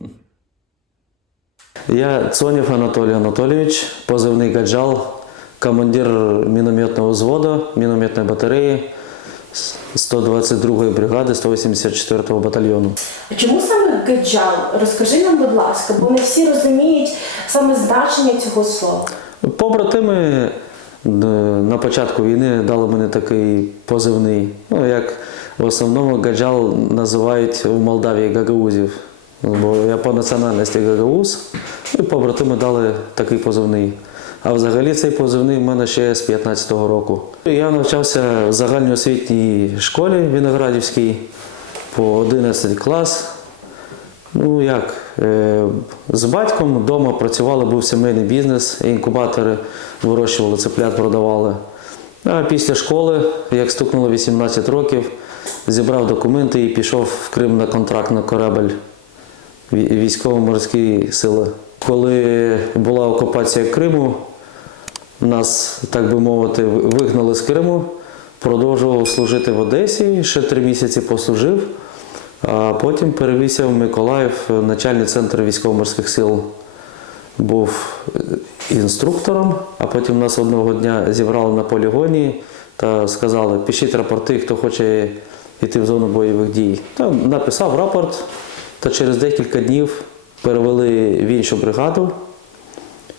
Я Цонев Анатолий Анатольевич, позывный Гаджал, командир минометного взвода, минометной батареи 122-ї бригади 184-го батальйону. Чому саме геджал? Розкажи нам, будь ласка, бо не всі розуміють саме значення цього слова. Побратими е, на початку війни дали мені такий позивний. Ну, як в основному Гаджал називають в Молдавії гагаузів. Бо я по національності гагауз, і побратими дали такий позивний. А взагалі цей позивний в мене ще з 15-го року. Я навчався в загальноосвітній школі Виноградівській по 11 клас. Ну як, е, з батьком вдома працювали, був сімейний бізнес, інкубатори вирощували, цеплят продавали. А після школи, як стукнуло 18 років, зібрав документи і пішов в Крим на контракт на корабель військово-морські сили. Коли була окупація Криму, нас, так би мовити, вигнали з Криму, продовжував служити в Одесі, ще три місяці послужив, а потім перевівся в Миколаїв, начальний центр військово-морських сил. Був е, інструктором, а потім нас одного дня зібрали на полігоні та сказали, пишіть рапорти, хто хоче йти в зону бойових дій. Та написав рапорт, та через декілька днів перевели в іншу бригаду.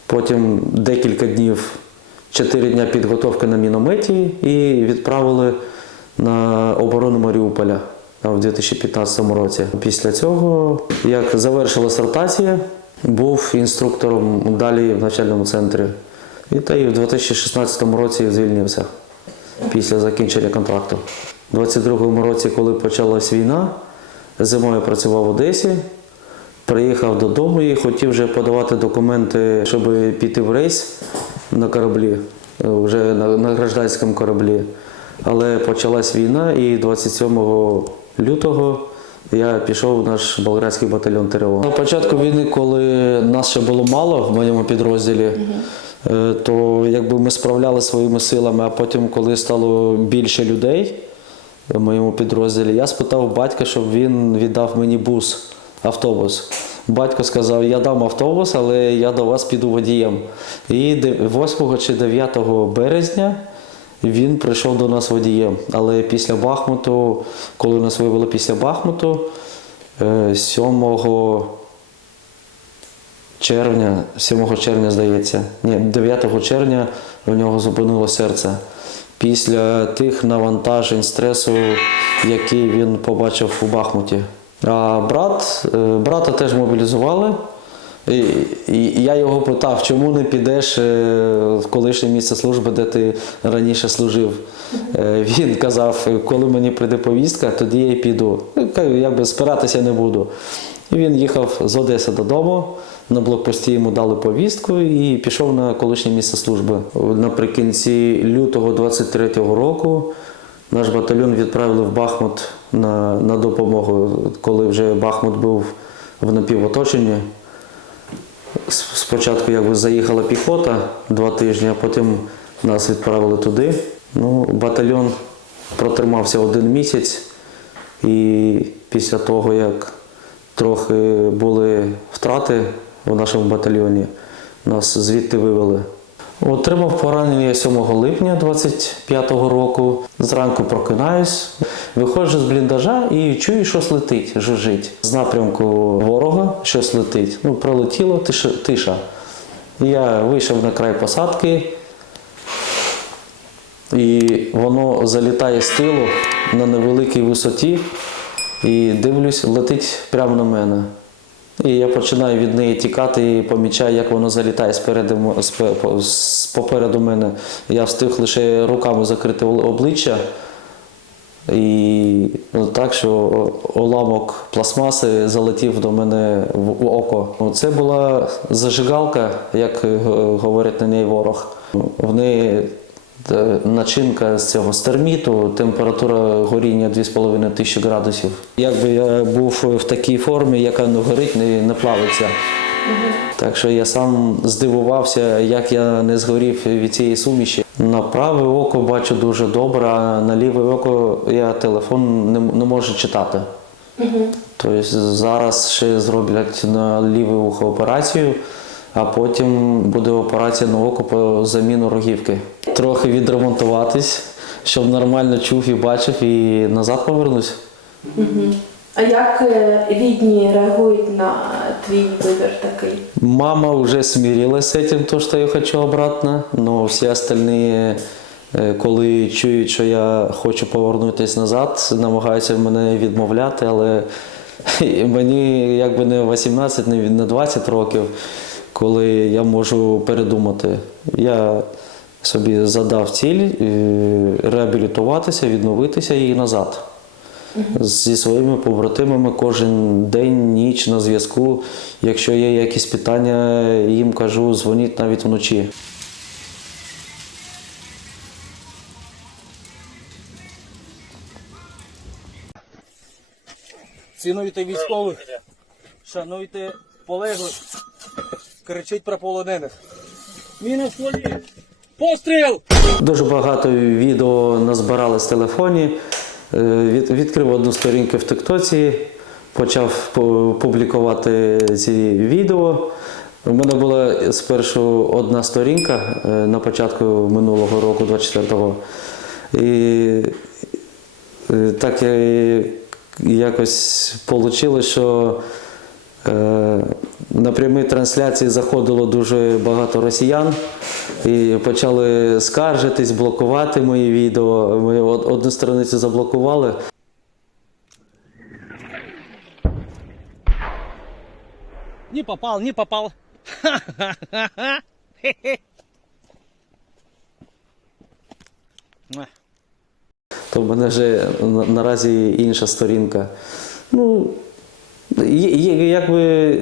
Потім декілька днів, чотири дня підготовки на мінометі і відправили на оборону Маріуполя в 2015 році. Після цього, як завершилася ротація, був інструктором далі в навчальному центрі. І та й в 2016 році звільнився після закінчення контракту. У 22-му році, коли почалась війна, зимою працював в Одесі, приїхав додому і хотів вже подавати документи, щоб піти в рейс на кораблі, е, вже на, на гражданському кораблі. Але почалась війна, і 27 лютого я пішов в наш болградський батальйон ТРО. На початку війни, коли нас ще було мало в моєму підрозділі, е, то якби ми справлялися своїми силами, а потім, коли стало більше людей в моєму підрозділі, я спитав батька, щоб він віддав мені бус, автобус. Батько сказав, я дам автобус, але я до вас піду водієм. І 8 чи 9 березня він прийшов до нас водієм. Але після Бахмуту, коли нас вивели після Бахмуту, е, 7 червня, 7 червня, здається, ні, 9 червня у нього зупинило серце. Після тих навантажень, стресу, який він побачив у Бахмуті. А брат, е, брата теж мобілізували. І, і я його питав, чому не підеш е, в колишнє місце служби, де ти раніше служив. Е, Він казав, коли мені прийде повістка, тоді я й піду. Ка- Якби спиратися не буду. І він їхав з Одеси додому. На блокпості йому дали повістку і пішов на колишнє місце служби. Наприкінці лютого 23-го року наш батальйон відправили в Бахмут на, на допомогу, коли вже Бахмут був в напівоточенні. Спочатку якби заїхала піхота два тижні, а потім нас відправили туди. Ну, батальйон протримався один місяць, і після того, як трохи були втрати в нашому батальйоні, нас звідти вивели. Отримав поранення 7 липня 25-го року. Зранку прокинаюсь, виходжу з бліндажа і чую, щось летить, жужжить. З напрямку ворога щось летить. Ну, пролетіло тиша. Я вийшов на край посадки, і воно залітає з тилу на невеликій висоті, і дивлюсь, летить прямо на мене. І я починаю від неї тікати і помічаю, як воно залітає спереду, попереду мене. Я встиг лише руками закрити обличчя. І так, що уламок пластмаси залетів до мене в око. Це була зажигалка, як е, говорять на неї ворог. В неї начинка з цього з терміту, температура горіння 2,5 тисячі градусів. Якби я був в такій формі, яка не горить, не, не плавиться. Так що я сам здивувався, як я не згорів від цієї суміші. На праве око бачу дуже добре, а на ліве око я телефон не, не можу читати. Тобто зараз ще зроблять на ліве вухо операцію, а потім буде операція на око по заміну рогівки. Трохи відремонтуватись, щоб нормально чув і бачив, і назад повернусь. А як е, рідні реагують на твій вибір такий? Мама уже смирилась с этим, то, что я хочу обратно, но всі остальные, е, коли чують, що я хочу повернутися назад, намагаються мене відмовляти, але мені якби не 18, не не 20 років, коли я можу передумати. Я собі задав ціль е, реабілітуватися, відновитися і назад. Зі своїми побратимами кожен день, ніч на зв'язку. Якщо є якісь питання, їм кажу, дзвоніть навіть вночі. Цінуйте військових, шануйте полеглих, кричіть про полонених. Мінус полі! Постріл! Дуже багато відео назбирали з телефоні. Е, Від, відкрив одну сторінку в Тиктоці, почав по- публікувати ці відео. У мене була спершу одна сторінка е, на початку минулого року, 24-го. І е, так якось вийшло, що На прямій трансляції заходило дуже багато росіян і почали скаржитись, блокувати мої відео. Ми одну страницю заблокували. Не попал, не попал. Ха-ха-ха-ха. То в мене вже наразі інша сторінка. Ну, якби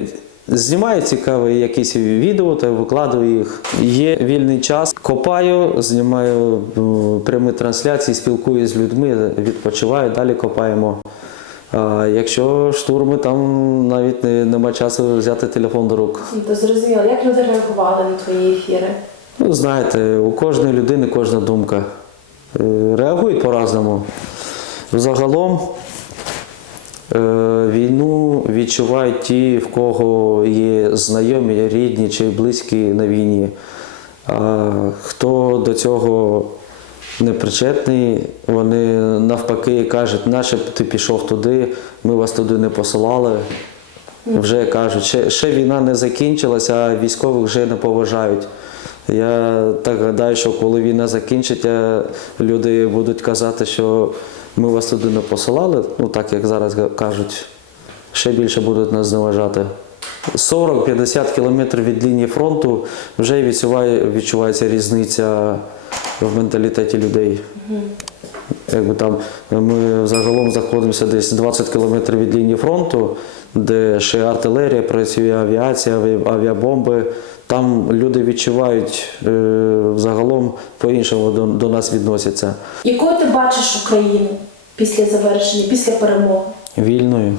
знімаю цікаві якісь відео та викладаю їх. Є вільний час, копаю, знімаю е, прямі трансляції, спілкуюся з людьми, відпочиваю, далі копаємо. Якщо штурми, там навіть нема часу взяти телефон до рук. Ну, То зрозуміло, як люди реагували на твої ефіри? Ну, знаєте, у кожної людини кожна думка. Е, Реагують по-разному. Загалом війну відчувають ті, в кого є знайомі, рідні чи близькі на війні. А хто до цього не причетний, вони навпаки кажуть, наче б ти пішов туди, ми вас туди не посилали. Вже кажуть, ще, ще війна не закінчилася, а військових вже не поважають. Я так гадаю, що коли війна закінчиться, люди будуть казати, що ми вас туди не посилали, ну так як зараз кажуть, ще більше будуть нас зневажати. 40-50 кілометрів від лінії фронту вже відчуває, відчувається різниця в менталітеті людей. Якби там ми загалом знаходимося десь 20 кілометрів від лінії фронту, де ще артилерія працює, авіація, авіабомби. Там люди відчувають е, загалом по-іншому до, до нас відносяться. Якою ти бачиш Україну після завершення, після перемоги? Вільною.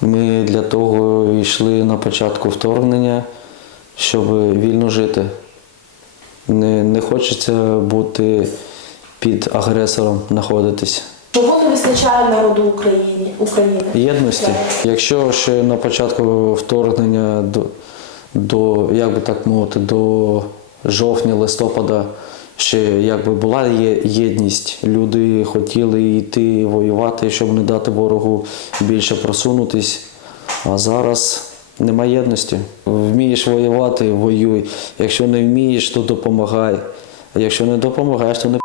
Ми для того йшли на початку вторгнення, щоб вільно жити. Не, не хочеться бути під агресором, знаходитись. Чого не вистачає народу України? України? Єдності. Якщо ще на початку вторгнення до, до як би так мовити, до жовтня, листопада ще якби була є єдність. Люди хотіли йти воювати, щоб не дати ворогу більше просунутись. А зараз нема єдності. Вмієш воювати, воюй. Якщо не вмієш, то допомагай. А якщо не допомагаєш, то не